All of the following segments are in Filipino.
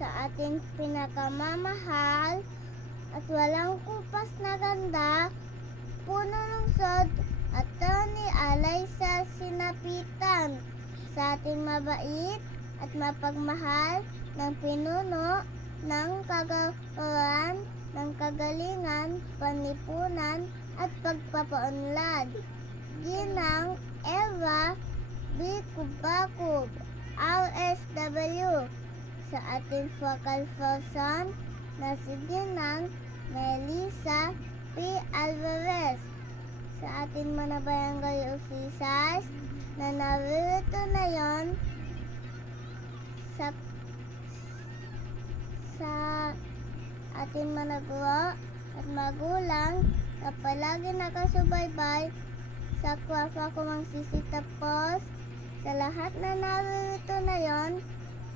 sa ating pinakamamahal at walang kupas na ganda, puno ng sod at ni alay sa sinapitan, sa ating mabait at mapagmahal ng pinuno ng kagawaran, ng kagalingan, panlipunan at pagpapaunlad, Ginang Eva B. Kubakub, RSW, sa ating focal person na si Ginang Melissa P. Alvarez, sa ating mga barangay officers na naririto na yon sa ating mga guro at magulang na palagi nakasubaybay sa kwafa ko magsisitapos. Sa lahat na naririto na yon,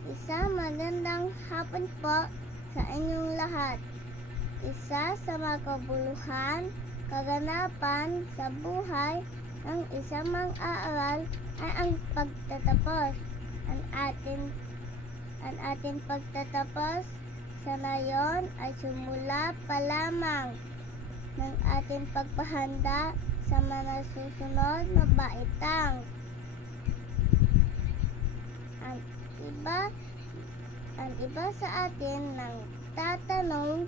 isang magandang hapon po sa inyong lahat. Isa sa makabuluhan, kaganapan sa buhay ng isang mang-aaral ay ang pagtatapos. Ang ating pagtatapos sa ngayon ay simula pa lamang ng ating pagpahanda sa mga susunod na baitang. Ang iba sa atin nang tatanong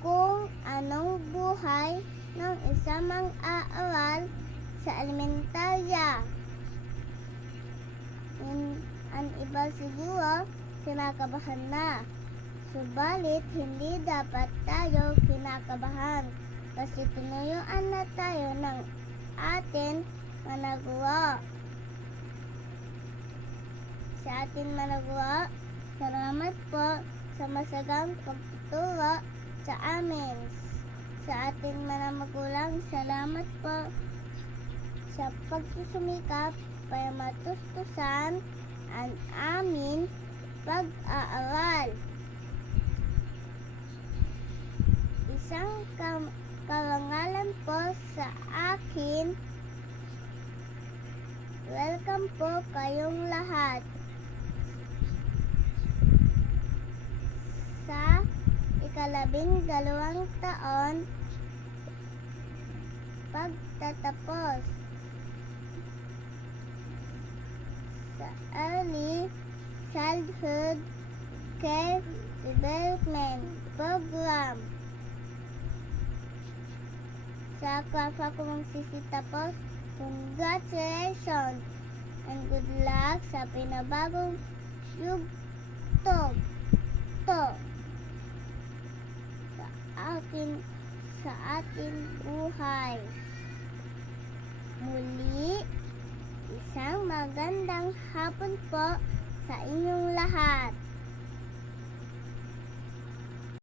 kung anong buhay ng isang mang-aaral sa elementarya. Ang iba siguro kinakabahan na. Subalit hindi dapat tayo kinakabahan kasi tinuyuan na tayo ng ating managuro. Sa ating managuro, salamat po sa masagang pagtuturo sa amin. Sa ating mga magulang, salamat po sa pagsusumikap para matustusan ang amin pag-aaral. Isang karangalan po sa akin. Welcome po kayong lahat sa 12 taon pagtatapos sa Early Childhood Care Development Program. Sa kwafa ko magsisitapos, congratulations and good luck sa pinabagong yugto sa ating buhay. Muli, isang magandang hapon po sa inyong lahat.